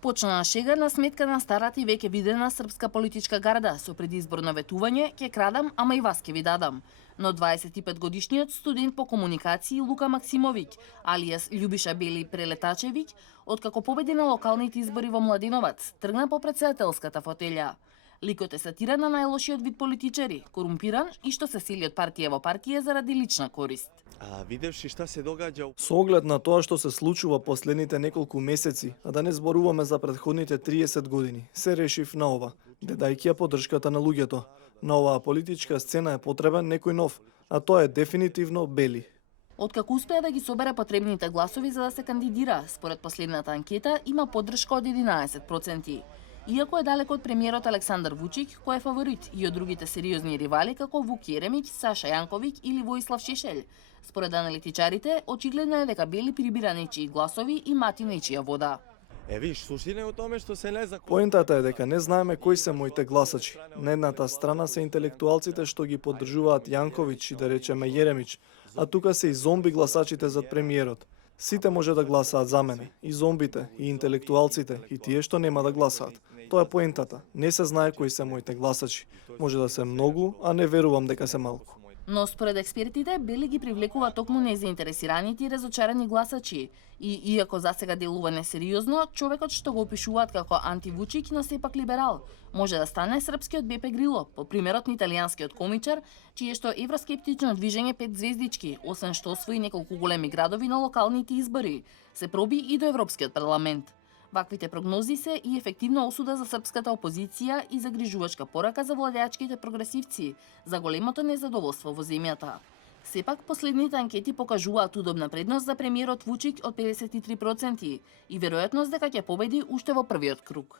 Почна на шега на сметка на старата и веќе видена српска политичка гарда со предизборно ветување «Ке крадам, ама и вас ке ви дадам». Но 25-годишниот студент по комуникации Лука Максимовиќ, алијас Љубиша Бели Прелетачевиќ, откако победи на локалните избори во Младеновац, тргна по претседателската фотелја. Ликот е сатира на најлошиот вид политичари, корумпиран и што се сели од партија во партија заради лична корист. Видевши шта се догаѓа Со оглед на тоа што се случува последните неколку месеци, а да не зборуваме за претходните 30 години, се решив на ова, дедајќи ја поддршката на луѓето. На оваа политичка сцена е потребен некој нов, а тоа е дефинитивно Бели. Откако успеа да ги собере потребните гласови за да се кандидира, според последната анкета има поддршка од 11%. Иако е далеко од премиерот Александар Вучиќ, кој е фаворит, и од другите сериозни ривали како Вук Јеремиќ, Саша Јанковиќ или Воислав Шешелј. Според аналитичарите, очигледно е дека Бели прибира нечии гласови и мати нечија вода. Виж, суштина е о томе што се не знае. Поентата е дека не знаеме кои се моите гласачи. На едната страна се интелектуалците што ги поддржуваат Јанковиќ и да речеме Јеремиќ, а тука се и зомби гласачите за премиерот. Сите може да гласаат за мене, и зомбите, и интелектуалците, и тие што нема да гласаат. Тоа е поентата. Не се знае кои се моите гласачи. Може да се многу, а не верувам дека се малку. Но според експертите, Бели ги привлекува токму незаинтересираните и разочарани гласачи. И иако засега делува несериозно, човекот што го опишуваат како антивучик, но сепак либерал, може да стане српскиот Бепе Грило, по примерот на италијанскиот комичар, чие што евроскептично движење 5 звездички, освен што освои неколку големи градови на локалните избори, се проби и до Европскиот парламент. Ваквите прогнози се и ефективна осуда за српската опозиција и загрижувачка порака за владеачките прогресивци, за големото незадоволство во земјата. Сепак, последните анкети покажуваат удобна предност за премиерот Вучиќ од 53% и веројатност дека ќе победи уште во првиот круг.